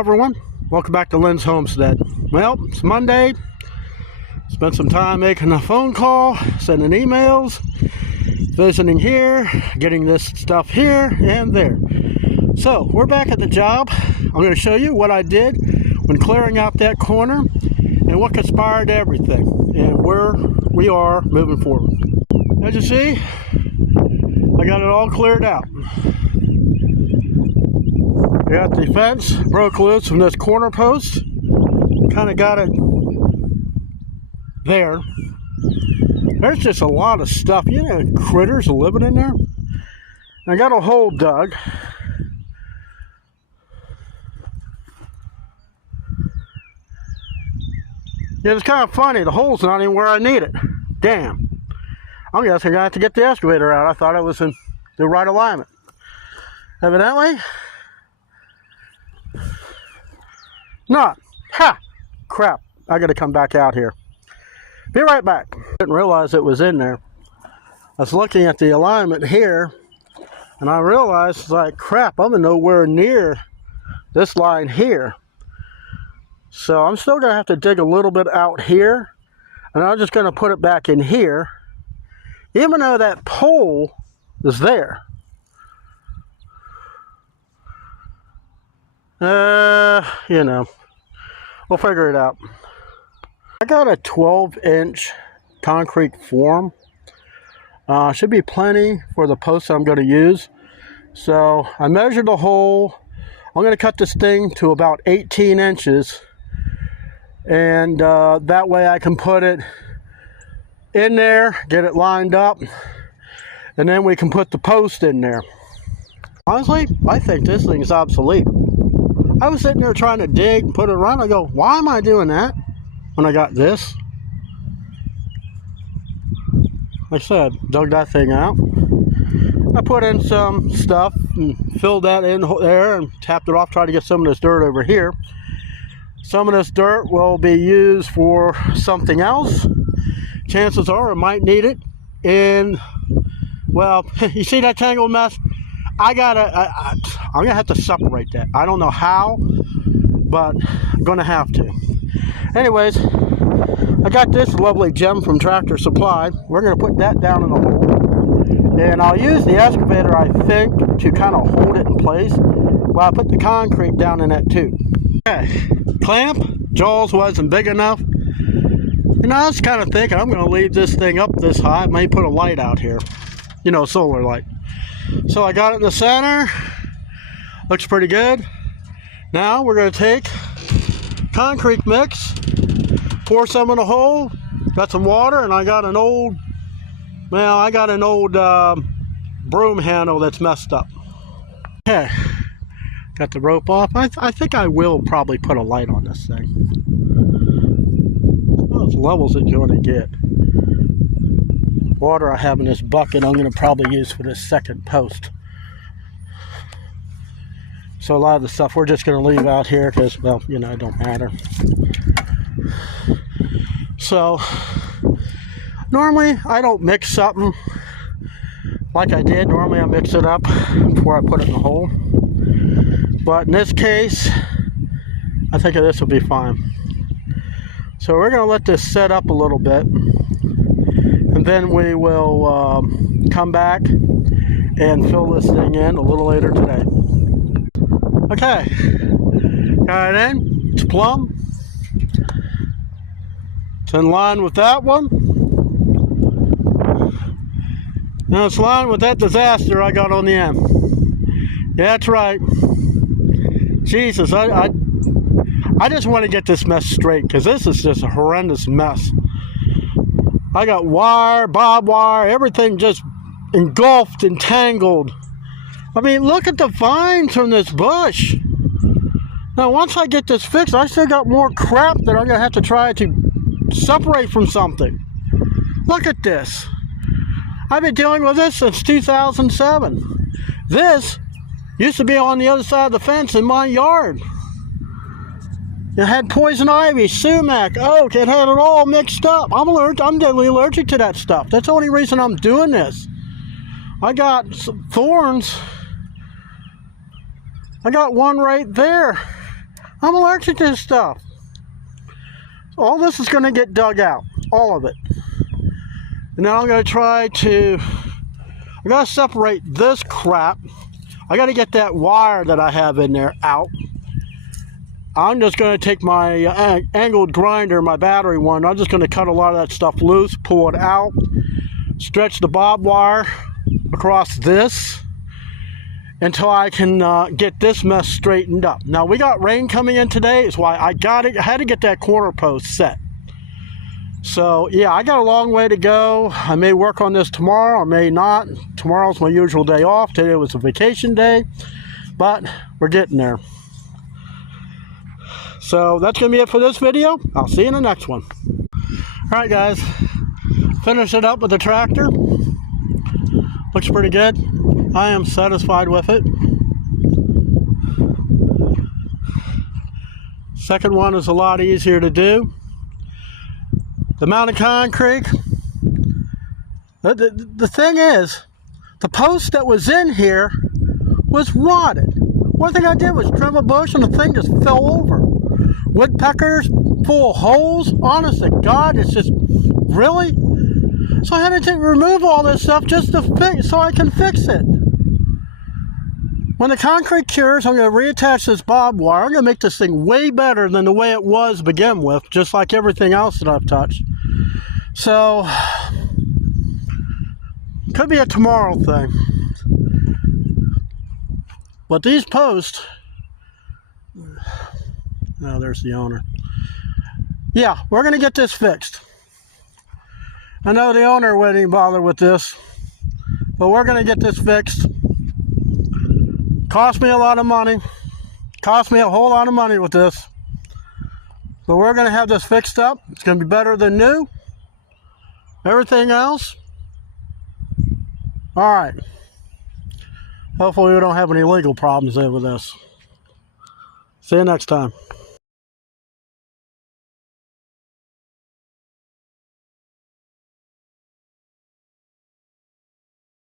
everyone, welcome back to Lynn's Homestead. Well, it's Monday. Spent some time making a phone call, sending emails, visiting here, getting this stuff here and there. So we're back at the job. I'm going to show you what I did when clearing out that corner and what conspired everything and where we are moving forward. As you see, I got it all cleared out. I got the fence broke loose from this corner post. Kind of got it there. There's just a lot of stuff, you know, critters living in there. I got a hole dug. Yeah, it's kind of funny. The hole's not even where I need it. Damn. I'm guessing I have to get the excavator out. I thought it was in the right alignment. Evidently, not. Ha! Crap. I got to come back out here. Be right back. Didn't realize it was in there. I was looking at the alignment here, and I realized, like, crap, I'm nowhere near this line here. So I'm still going to have to dig a little bit out here, and I'm just going to put it back in here, even though that pole is there. You know, we'll figure it out. I got a 12-inch concrete form. Should be plenty for the posts I'm going to use. So I measured the hole. I'm going to cut this thing to about 18 inches. And that way I can put it in there, get it lined up, and then we can put the post in there. Honestly, I think this thing is obsolete. I was sitting there trying to dig, put it around. I go, why am I doing that when I got this? Like I said, dug that thing out. I put in some stuff and filled that in there and tapped it off, tried to get some of this dirt over here. Some of this dirt will be used for something else. Chances are I might need it. And, well, you see that tangled mess? I'm gonna have to separate that. I don't know how, but I'm gonna have to. Anyways, I got this lovely gem from Tractor Supply. We're gonna put that down in the hole, and I'll use the excavator, I think, to kind of hold it in place while I put the concrete down in that too. Okay, clamp jaws wasn't big enough, and I was kind of thinking I'm gonna leave this thing up this high. I may put a light out here, you know, solar light. So I got it in the center. Looks pretty good. Now we're going to take concrete mix, pour some in the hole, got some water, and I got an old, broom handle that's messed up. Okay, got the rope off. I think I will probably put a light on this thing. Those levels that you're going to get. Water I have in this bucket I'm going to probably use for this second post. So a lot of the stuff we're just going to leave out here because, well, you know, it don't matter. So normally I don't mix something like I did. Normally I mix it up before I put it in the hole. But in this case, I think this will be fine. So we're going to let this set up a little bit. And then we will come back and fill this thing in a little later today. Okay, got it in. It's plumb. It's in line with that one. Now it's in line with that disaster I got on the end. Yeah, that's right. Jesus, I just want to get this mess straight because this is just a horrendous mess. I got wire, barbed wire, everything just engulfed and tangled. I mean, look at the vines from this bush. Now, once I get this fixed, I still got more crap that I'm going to have to try to separate from something. Look at this. I've been dealing with this since 2007. This used to be on the other side of the fence in my yard. It had poison ivy, sumac, oak. It had it all mixed up. I'm deadly allergic to that stuff. That's the only reason I'm doing this. I got some thorns. I got one right there I'm allergic to this stuff. All this is going to get dug out. All of it. And now I'm going to try to... I got to separate this crap. I got to get that wire that I have in there out. I'm just going to take my angled grinder, my battery one. I'm just going to cut a lot of that stuff loose, pull it out, stretch the barbed wire across this until I can get this mess straightened up. Now we got rain coming in today, is why I had to get that corner post set. So yeah, I got a long way to go. I may work on this tomorrow, I may not. Tomorrow's my usual day off. Today was a vacation day, but we're getting there. So that's going to be it for this video. I'll see you in the next one. Alright guys, finish it up with the tractor. Looks pretty good. I am satisfied with it. Second one is a lot easier to do. The amount of concrete. The thing is, the post that was in here was rotted. One thing I did was trim a bush and the thing just fell over. Woodpeckers full of holes. Honest to God, it's just really. So I had to remove all this stuff just to fix, so I can fix it. When the concrete cures, I'm going to reattach this barbed wire. I'm going to make this thing way better than the way it was to begin with, just like everything else that I've touched. So, could be a tomorrow thing. But these posts, oh, there's the owner. Yeah, we're going to get this fixed. I know the owner wouldn't even bother with this, but we're going to get this fixed. Cost me a lot of money. Cost me a whole lot of money with this. But we're going to have this fixed up. It's going to be better than new. Everything else. Alright. Hopefully we don't have any legal problems there with this. See you next time.